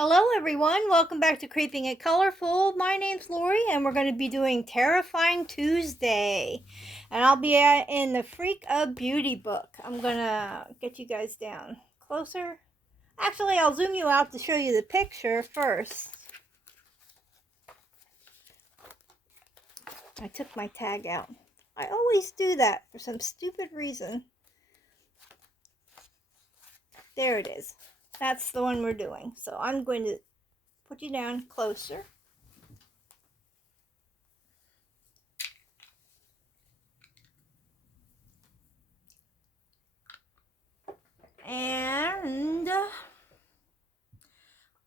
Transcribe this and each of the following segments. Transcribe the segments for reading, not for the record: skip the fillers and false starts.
Hello everyone, welcome back to Creeping It Colorful. My name's Lori and we're going to be doing Terrifying Tuesday. And I'll be in the Freak of Beauty book. I'm going to get you guys down closer. Actually, I'll zoom you out to show you the picture first. I took my tag out. I always do that for some stupid reason. There it is. That's the one we're doing. So I'm going to put you down closer. And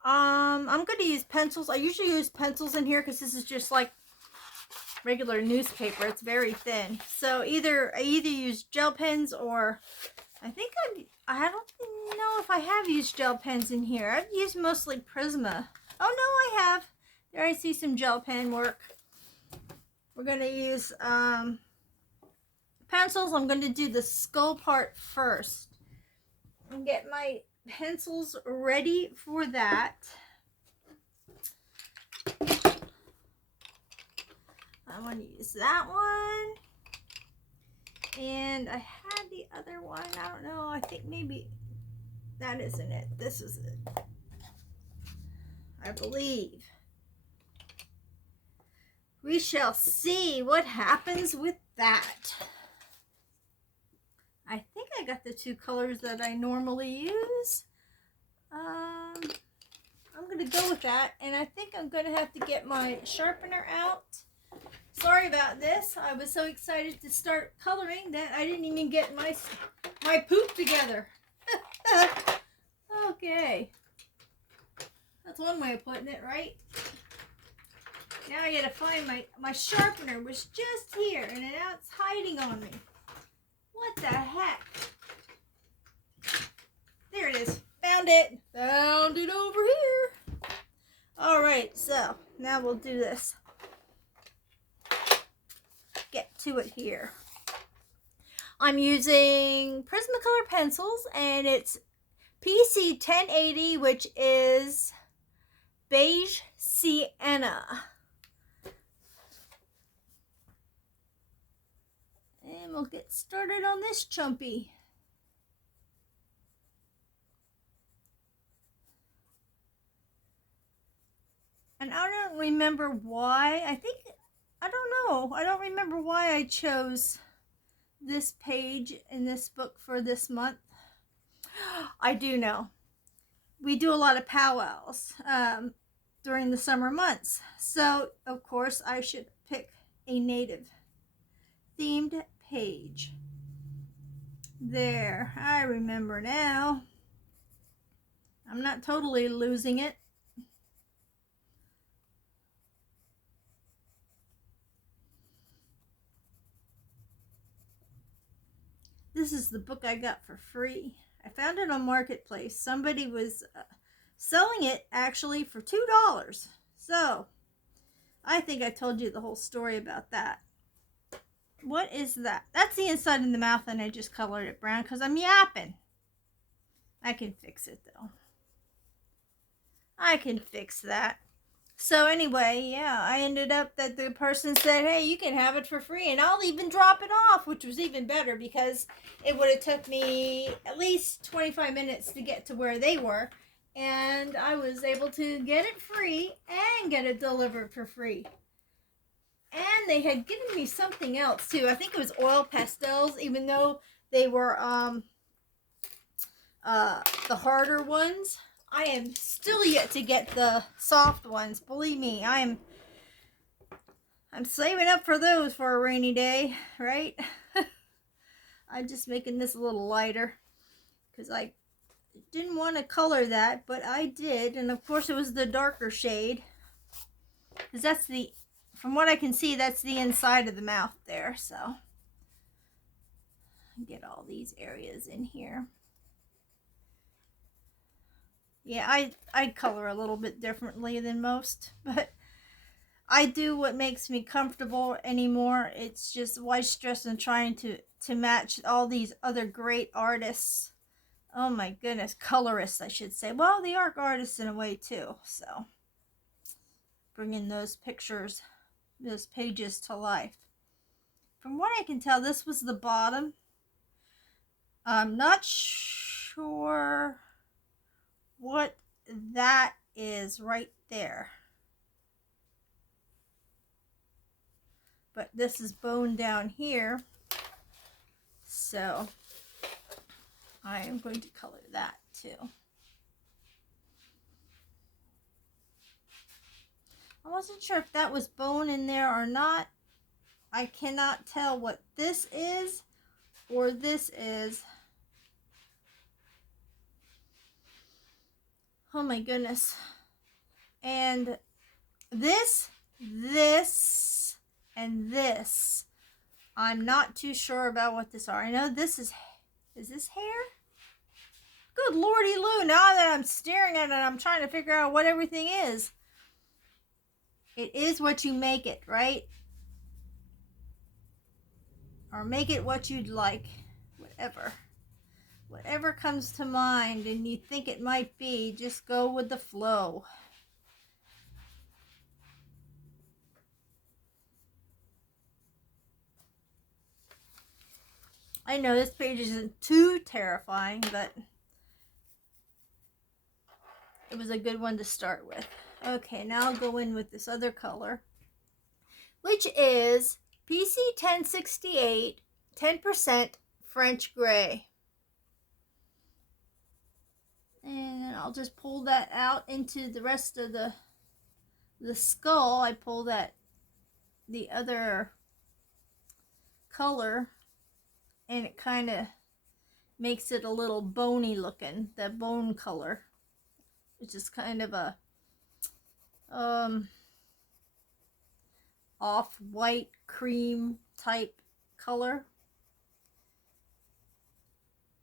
I'm going to use pencils. I usually use pencils in here because this is just like regular newspaper. It's very thin. So I either use gel pens or I don't know if I have used gel pens in here. I've used mostly Prisma. Oh no, I have. There I see some gel pen work. We're going to use pencils. I'm going to do the skull part first. And get my pencils ready for that. I want to use that one. And I had the other one. I don't know. I think maybe that isn't it. This is it. I believe. We shall see what happens with that. I think I got the two colors that I normally use. I'm going to go with that. And I think I'm going to have to get my sharpener out. Sorry about this. I was so excited to start coloring that I didn't even get my poop together. Okay. That's one way of putting it, right? Now I gotta find my sharpener was just here and now it's hiding on me. What the heck? There it is. Found it. Found it over here. Alright, so now we'll do this. Get to it here. I'm using Prismacolor pencils and it's PC 1080, which is beige sienna. And we'll get started on this chumpy. And I don't remember why. I don't know. I don't remember why I chose this page in this book for this month. I do know. We do a lot of powwows during the summer months. So, of course, I should pick a native themed page. There. I remember now. I'm not totally losing it. This is the book I got for free. I found it on Marketplace. Somebody was selling it actually for $2. So, I think I told you the whole story about that. What is that? That's the inside of the mouth and I just colored it brown because I'm yapping. I can fix it though. I can fix that. So anyway, yeah, I ended up that the person said, hey, you can have it for free and I'll even drop it off, which was even better because it would have took me at least 25 minutes to get to where they were. And I was able to get it free and get it delivered for free. And they had given me something else too. I think it was oil pastels, even though they were the harder ones. I am still yet to get the soft ones. Believe me, I'm saving up for those for a rainy day, right? I'm just making this a little lighter because I didn't want to color that, but I did. And of course it was the darker shade because that's from what I can see, that's the inside of the mouth there. So get all these areas in here. Yeah, I color a little bit differently than most, but I do what makes me comfortable anymore. It's just why stress and trying to match all these other great artists' oh my goodness, colorists, I should say. Well, the art artists in a way too. So bringing those pictures, those pages to life. From what I can tell, this was the bottom. I'm not sure what that is right there. But this is bone down here. So I am going to color that too. I wasn't sure if that was bone in there or not. I cannot tell what this is or this is. Oh my goodness. And this, and this. I'm not too sure about what this are. I know this is this hair? Good lordy Lou, now that I'm staring at it, I'm trying to figure out what everything is. It is what you make it, right? Or make it what you'd like. Whatever. Whatever comes to mind and you think it might be, just go with the flow. I know this page isn't too terrifying, but it was a good one to start with. Okay, now I'll go in with this other color, which is PC 1068 10% French Gray. And I'll just pull that out into the rest of the skull. I pull that, the other color, and it kind of makes it a little bony looking, the bone color, which is kind of a off-white cream type color,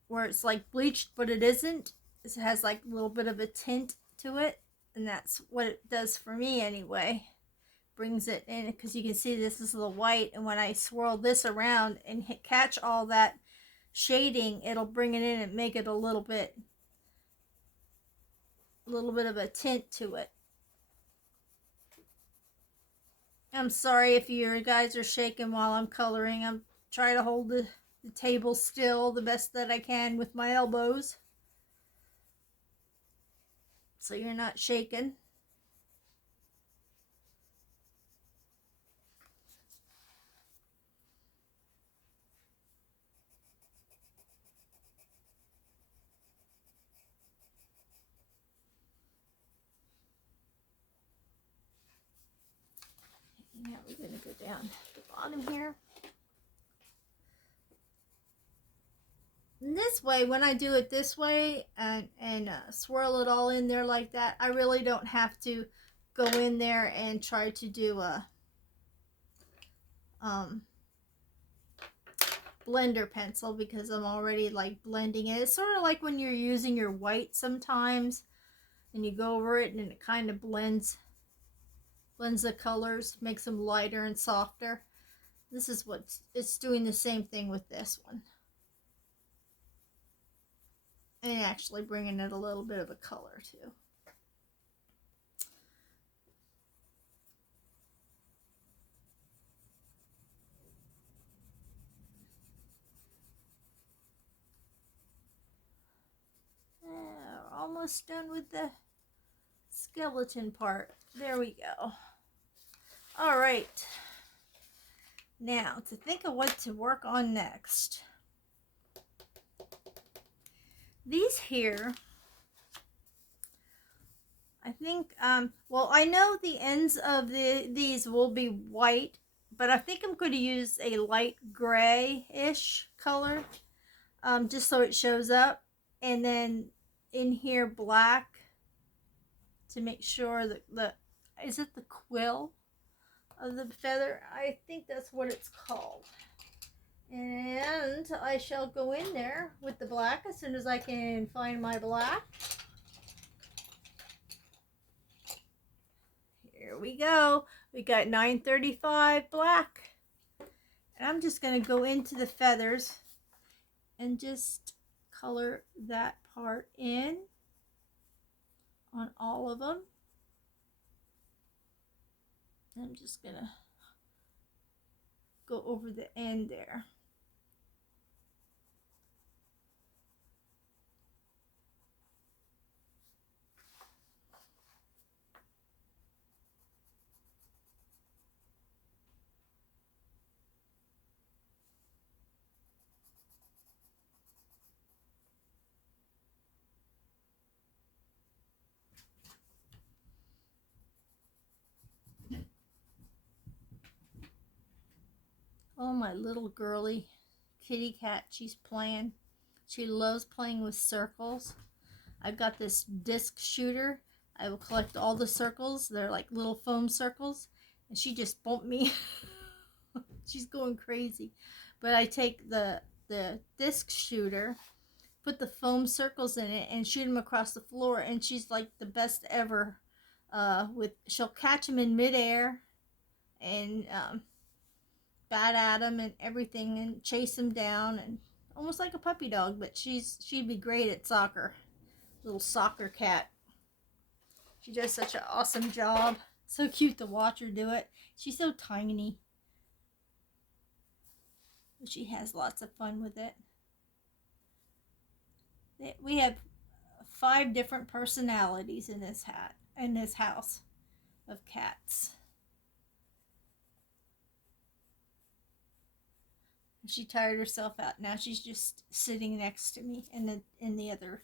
where it's like bleached but it isn't. It has like a little bit of a tint to it, and that's what it does for me anyway. Brings it in, because you can see this is the white, and when I swirl this around and catch all that shading, it'll bring it in and make it a little bit of a tint to it. I'm sorry if you guys are shaking while I'm coloring. I'm trying to hold the table still the best that I can with my elbows, so you're not shaking. Now we're going to go down the bottom here. And this way, when I do it this way and swirl it all in there like that, I really don't have to go in there and try to do a blender pencil, because I'm already like blending it. It's sort of like when you're using your white sometimes and you go over it and it kind of blends the colors, makes them lighter and softer. This is what it's doing, the same thing with this one. And actually bringing it a little bit of a color too. We're almost done with the skeleton part. There we go. All right. Now, to think of what to work on next. These here, I think, well, I know the ends of these will be white, but I think I'm going to use a light gray-ish color, just so it shows up. And then in here, black, to make sure that is it the quill of the feather? I think that's what it's called. And I shall go in there with the black as soon as I can find my black. Here we go. We got 935 black. And I'm just going to go into the feathers and just color that part in on all of them. I'm just gonna go over the end there. Oh, my little girly kitty cat, she's playing. She loves playing with circles. I've got this disc shooter. I will collect all the circles. They're like little foam circles. And she just bumped me. She's going crazy. But I take the disc shooter, put the foam circles in it, and shoot them across the floor. And she's like the best ever. She'll catch them in midair and bat at them and everything and chase them down, and almost like a puppy dog. But she'd be great at soccer. Little soccer cat. She does such an awesome job. So cute to watch her do it. She's so tiny. But she has lots of fun with it. We have 5 different personalities in this house of cats. She tired herself out. Now she's just sitting next to me in the other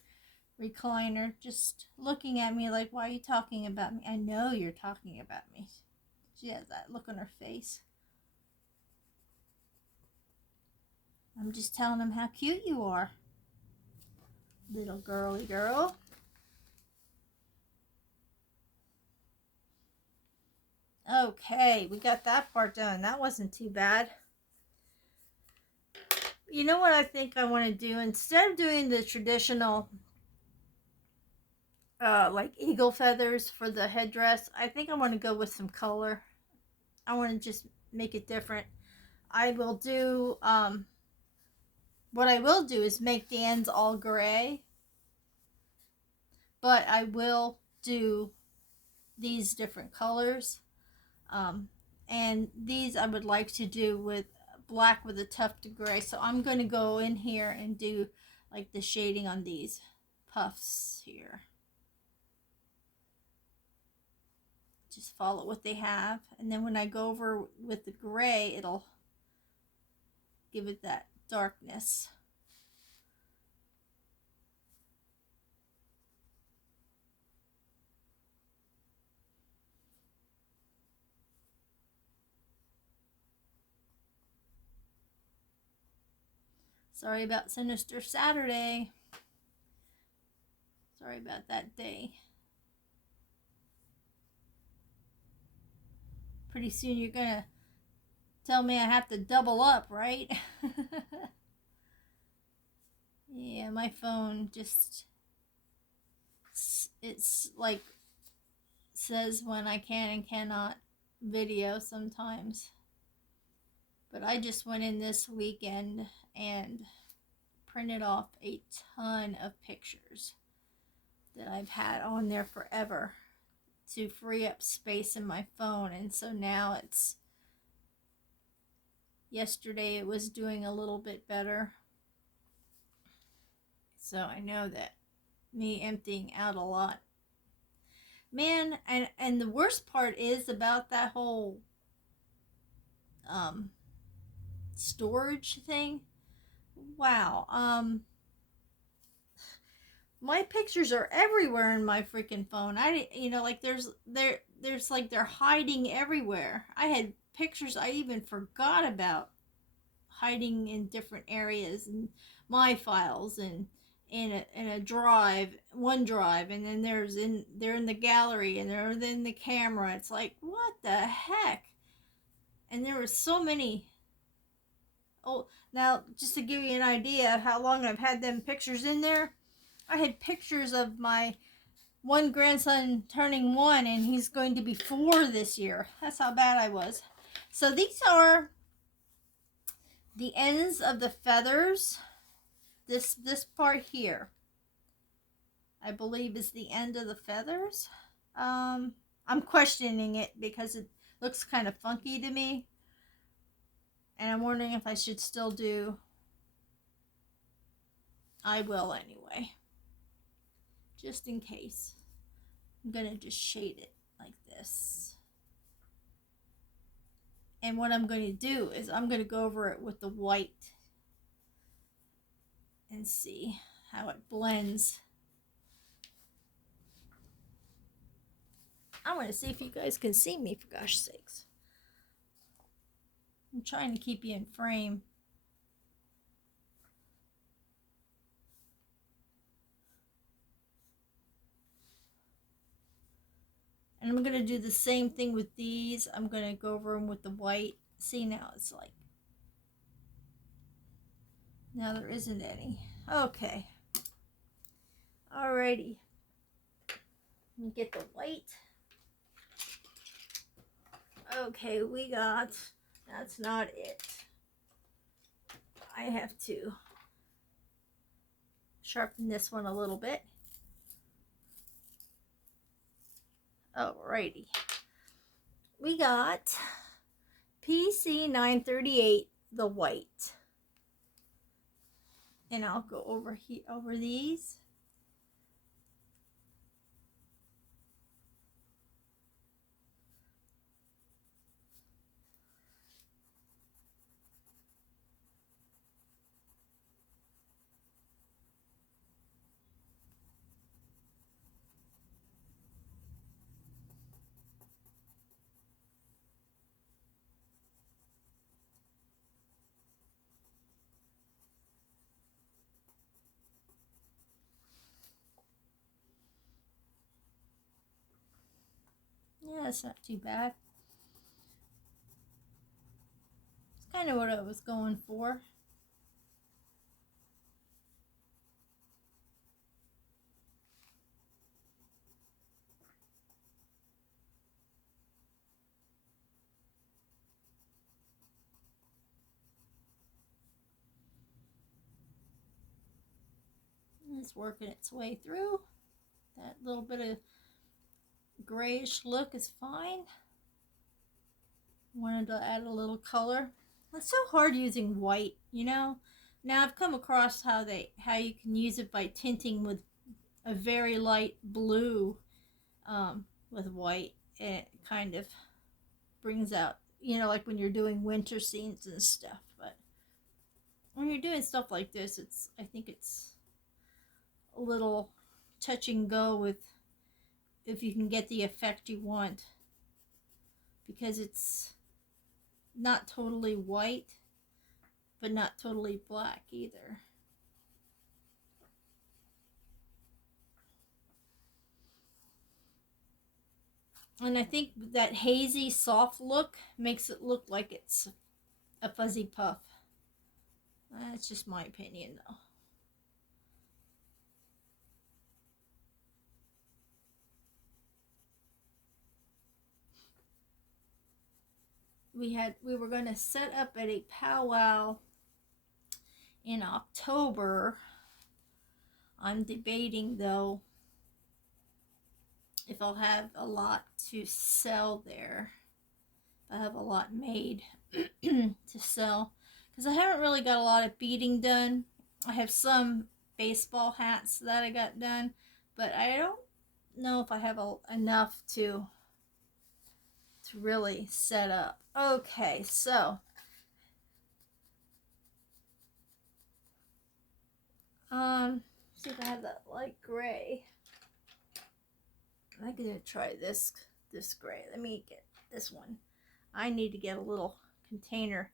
recliner, just looking at me like, why are you talking about me? I know you're talking about me. She has that look on her face. I'm just telling them how cute you are, little girly girl. Okay, we got that part done. That wasn't too bad. You know what I think I want to do? Instead of doing the traditional like eagle feathers for the headdress, I think I want to go with some color. I want to just make it different. I will do what I will do is make the ends all gray, but I will do these different colors, and these I would like to do with black with a tuft of gray. So I'm going to go in here and do like the shading on these puffs here. Just follow what they have, and then when I go over with the gray, it'll give it that darkness. Sorry about Sinister Saturday. Sorry about that day. Pretty soon you're gonna tell me I have to double up, right? Yeah, my phone just, it's like says when I can and cannot video sometimes. But I just went in this weekend and printed off a ton of pictures that I've had on there forever to free up space in my phone. And so now yesterday it was doing a little bit better. So I know that me emptying out a lot. Man, and the worst part is about that whole storage thing. Wow. My pictures are everywhere in my freaking phone. Like there's like they're hiding everywhere. I had pictures I even forgot about hiding in different areas, and my files, and in a drive, OneDrive, and then they're in the gallery, and they're in the camera. It's like, what the heck? And there were so many. Oh, now just to give you an idea of how long I've had them pictures in there, I had pictures of my one grandson turning 1, and he's going to be 4 this year. That's how bad I was. So these are the ends of the feathers this part here, I believe, is the end of the feathers. I'm questioning it because it looks kind of funky to me, and I'm wondering if I should still do. I will anyway, just in case. I'm gonna just shade it like this. And what I'm going to do is I'm going to go over it with the white and see how it blends. I want to see if you guys can see me, for gosh sakes. I'm trying to keep you in frame. And I'm going to do the same thing with these. I'm going to go over them with the white. See, now it's like, now there isn't any. Okay. Alrighty. Let me get the white. Okay, we got, that's not it. I have to sharpen this one a little bit. Alrighty. We got PC 938, the white. And I'll go over these. Yeah, it's not too bad. It's kind of what I was going for. It's working its way through. That little bit of grayish look is fine. Wanted to add a little color. It's so hard using white, you know. Now I've come across how you can use it by tinting with a very light blue with white. It kind of brings out, you know, like when you're doing winter scenes and stuff. But when you're doing stuff like this, I think it's a little touch and go with if you can get the effect you want, because it's not totally white but not totally black either. And I think that hazy soft look makes it look like it's a fuzzy puff. That's just my opinion though. We were going to set up at a powwow in October. I'm debating though if I'll have a lot to sell there. I have a lot made to sell, because I haven't really got a lot of beading done. I have some baseball hats that I got done, but I don't know if I have enough to really set up. Okay, so see if I have that light gray. I'm gonna try this gray. Let me get this one. I need to get a little container.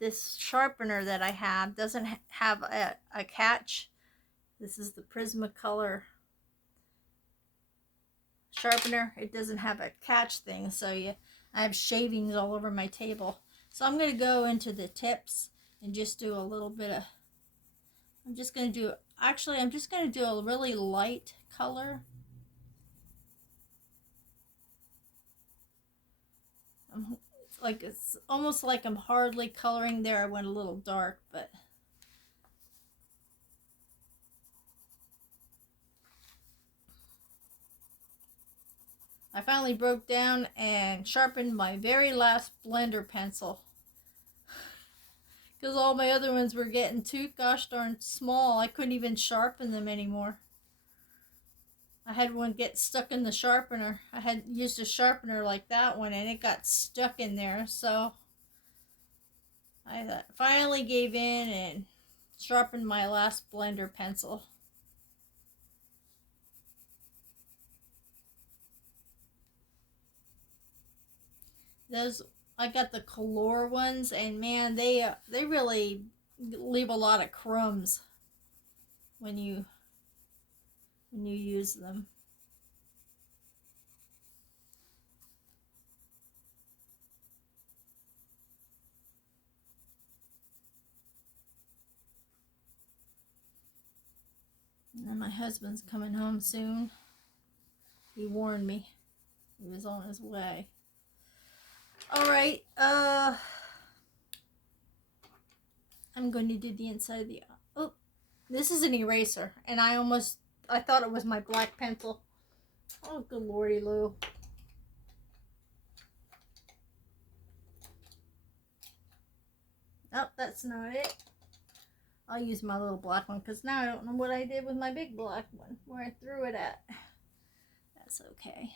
This sharpener that I have doesn't have a catch. This is the Prismacolor sharpener. It doesn't have a catch thing, so I have shavings all over my table. So I'm going to go into the tips and just do a little bit of, I'm just going to do a really light color. It's almost like I'm hardly coloring there. I went a little dark, but I finally broke down and sharpened my very last blender pencil. Because all my other ones were getting too gosh darn small. I couldn't even sharpen them anymore. I had one get stuck in the sharpener. I had used a sharpener like that one and it got stuck in there. So I finally gave in and sharpened my last blender pencil. Those, I got the color ones, and man, they really leave a lot of crumbs when you use them. And then my husband's coming home soon. He warned me. He was on his way. Alright, I'm going to do the inside of the... Oh, this is an eraser. And I thought it was my black pencil. Oh, good lordy, Lou. Nope, that's not it. I'll use my little black one because now I don't know what I did with my big black one, where I threw it at. That's okay.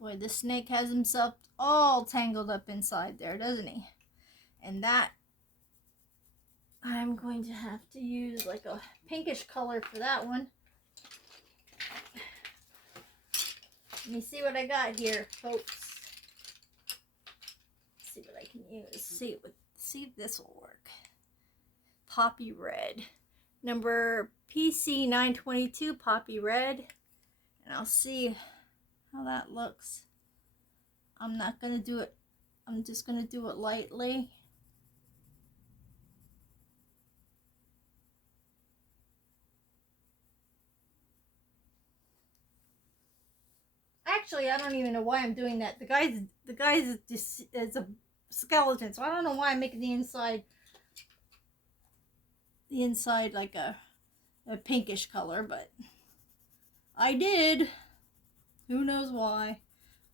Boy, this snake has himself all tangled up inside there, doesn't he? And that, I'm going to have to use like a pinkish color for that one. Let me see what I got here, folks. See what I can use. See if this will work. Poppy red. Number PC 922 poppy red. And I'll see how that looks. I'm not going to do it. I'm just going to do it lightly. Actually, I don't even know why I'm doing that. The guy's just is a skeleton, so I don't know why I'm making the inside like a pinkish color, but I did. Who knows why?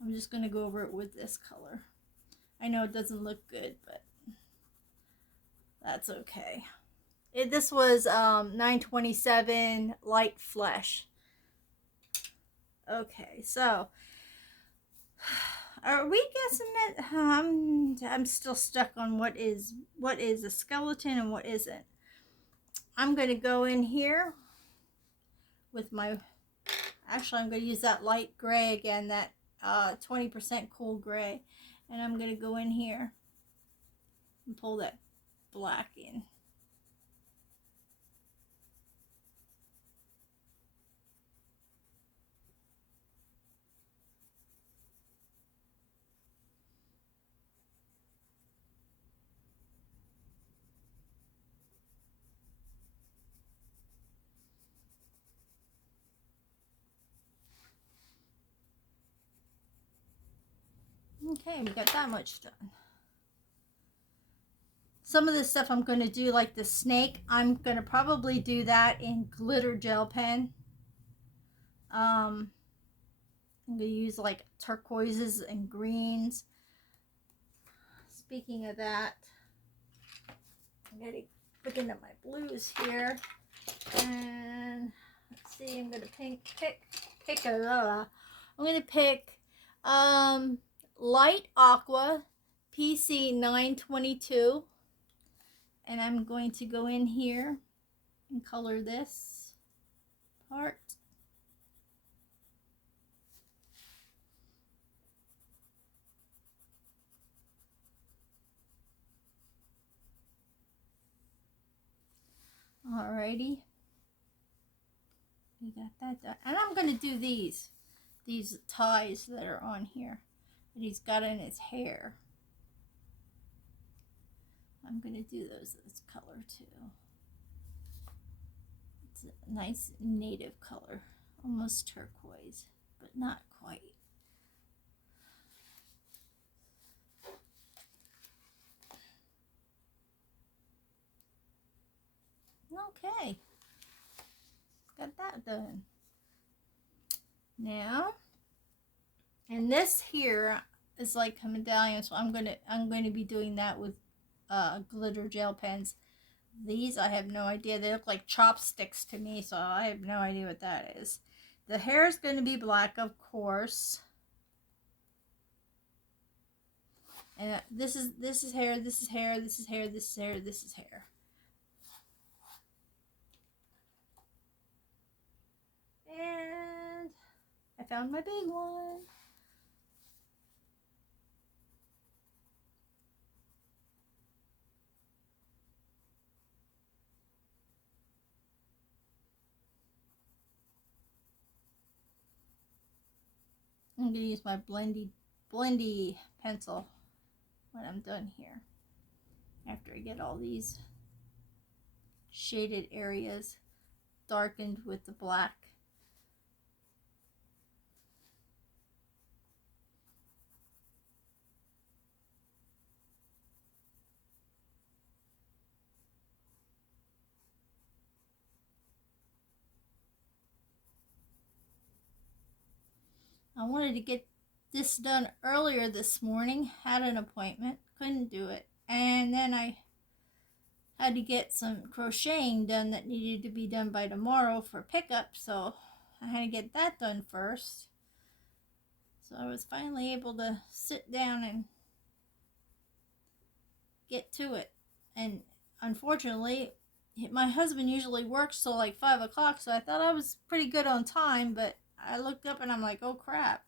I'm just gonna go over it with this color. I know it doesn't look good, but that's okay. This was 927 light flesh. Okay, so are we guessing that I'm still stuck on what is a skeleton and what isn't? I'm going to go in here with my, actually I'm going to use that light gray again, that 20% cool gray, and I'm going to go in here and pull that black in. Okay, we got that much done. Some of the stuff I'm going to do, like the snake, I'm going to probably do that in glitter gel pen. I'm going to use like turquoises and greens. Speaking of that, I'm going to look into my blues here. And let's see, I'm going to pick light aqua PC 922. And I'm going to go in here and color this part. Alrighty. We got that done. And I'm going to do these ties that are on here that he's got in his hair. I'm going to do those this color too. Let's It's a nice native color, almost turquoise, but not quite. Okay, got that done. Now, and this here is like a medallion, so I'm going to be doing that with glitter gel pens. These I have no idea. They look like chopsticks to me, so I have no idea what that is. The hair is going to be black, of course. And this is hair, this is hair, this is hair, this is hair, this is hair. And I found my big one. I'm going to use my blendy pencil when I'm done here. After I get all these shaded areas darkened with the black. I wanted to get this done earlier this morning, had an appointment, couldn't do it. And then I had to get some crocheting done that needed to be done by tomorrow for pickup, so I had to get that done first. So I was finally able to sit down and get to it. And unfortunately, my husband usually works till like 5 o'clock, so I thought I was pretty good on time, but I looked up and I'm like, oh crap.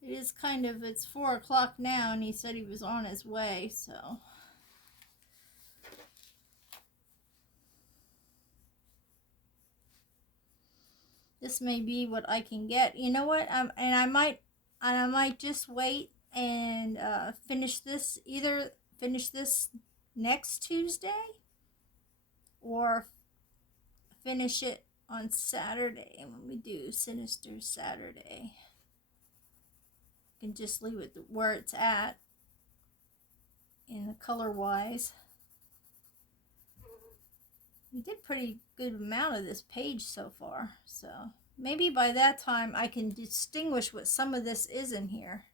It's 4 o'clock now, and he said he was on his way, so. This may be what I can get. You know what? I might just wait and finish this next Tuesday, or finish it on Saturday when we do Sinister Saturday. I can just leave it where it's at in the color wise. We did pretty good amount of this page so far, so maybe by that time I can distinguish what some of this is in here.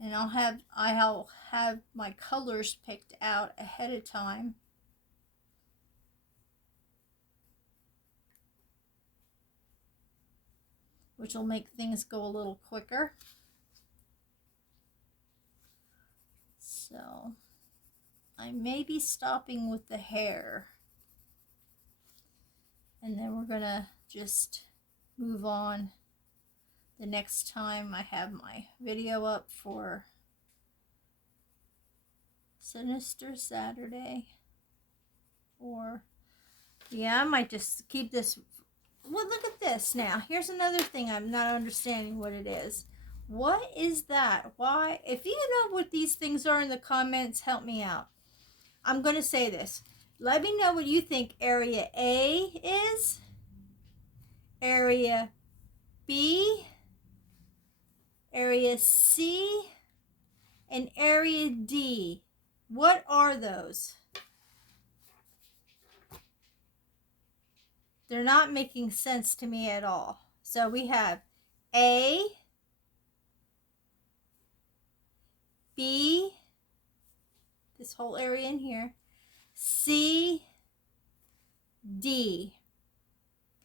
And I'll have my colors picked out ahead of time. Which will make things go a little quicker. So I may be stopping with the hair. And then we're gonna just move on the next time I have my video up for Sinister Saturday. Or, yeah, I might just keep this. Well, look at this now. Here's another thing I'm not understanding what it is. What is that? Why? If you know what these things are in the comments, help me out. I'm going to say this. Let me know what you think Area A is, Area B, Area C, and Area D. What are those? They're not making sense to me at all. So we have A, B, this whole area in here, C, D.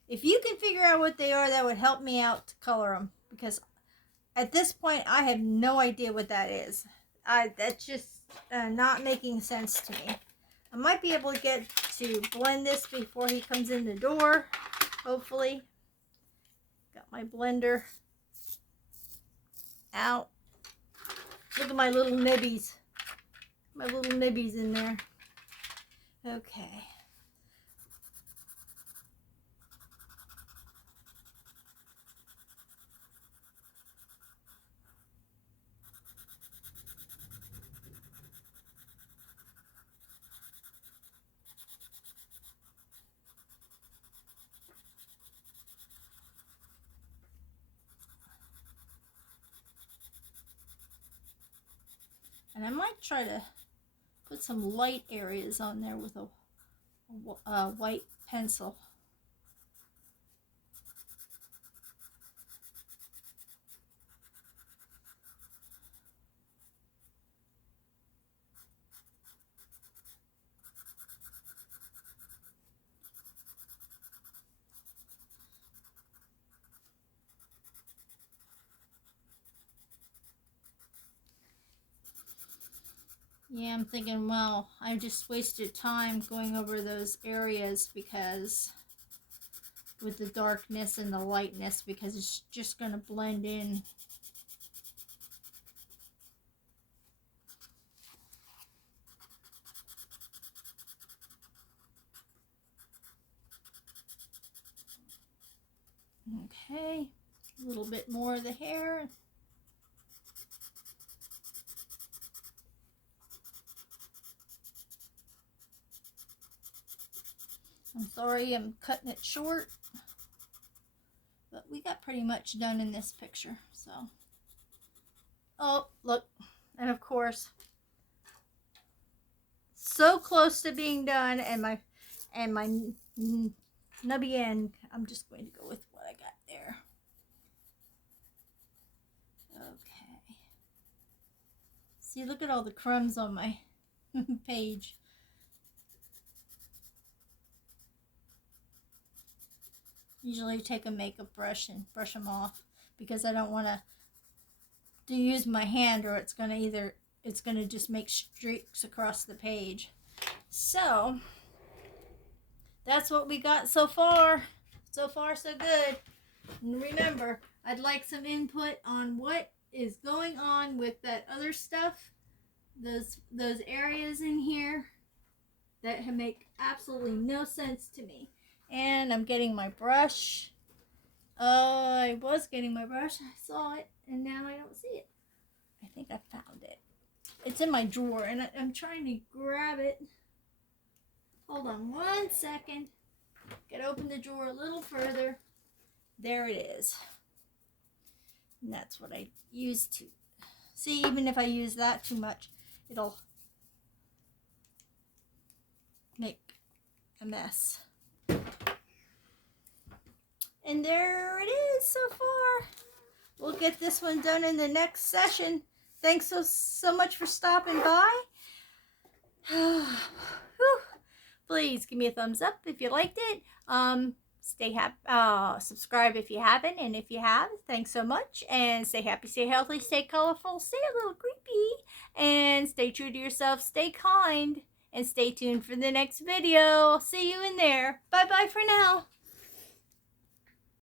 If you can figure out what they are, that would help me out to color them, because at this point I have no idea what that is. That's just not making sense to me. I might be able to get to blend this before he comes in the door, hopefully. Got my blender out. Look at my little nibbies. My little nibbies in there. Okay. And I might try to put some light areas on there with a white pencil. Yeah, I'm thinking, well, I just wasted time going over those areas because with the darkness and the lightness, because it's just going to blend in. Okay, a little bit more of the hair. I'm sorry I'm cutting it short, but we got pretty much done in this picture. So, oh, look, and of course, so close to being done, and my nubby end, I'm just going to go with what I got there. Okay. See, look at all the crumbs on my page. Usually take a makeup brush and brush them off because I don't want to use my hand, or it's going to just make streaks across the page. So that's what we got so far. So far, so good. And remember, I'd like some input on what is going on with that other stuff, those areas in here that make absolutely no sense to me. And I'm getting my brush. I was getting my brush. I saw it, and now I don't see it. I think I found it. It's in my drawer, and I'm trying to grab it. Hold on 1 second. Gotta open the drawer a little further. There it is. And that's what I use to... See, even if I use that too much, it'll make a mess. And there it is so far. We'll get this one done in the next session. Thanks so much for stopping by. Please give me a thumbs up if you liked it. Stay happy. Subscribe if you haven't, and if you have, thanks so much. And stay happy, stay healthy, stay colorful, stay a little creepy, and stay true to yourself. Stay kind, and stay tuned for the next video. I'll see you in there. Bye bye for now.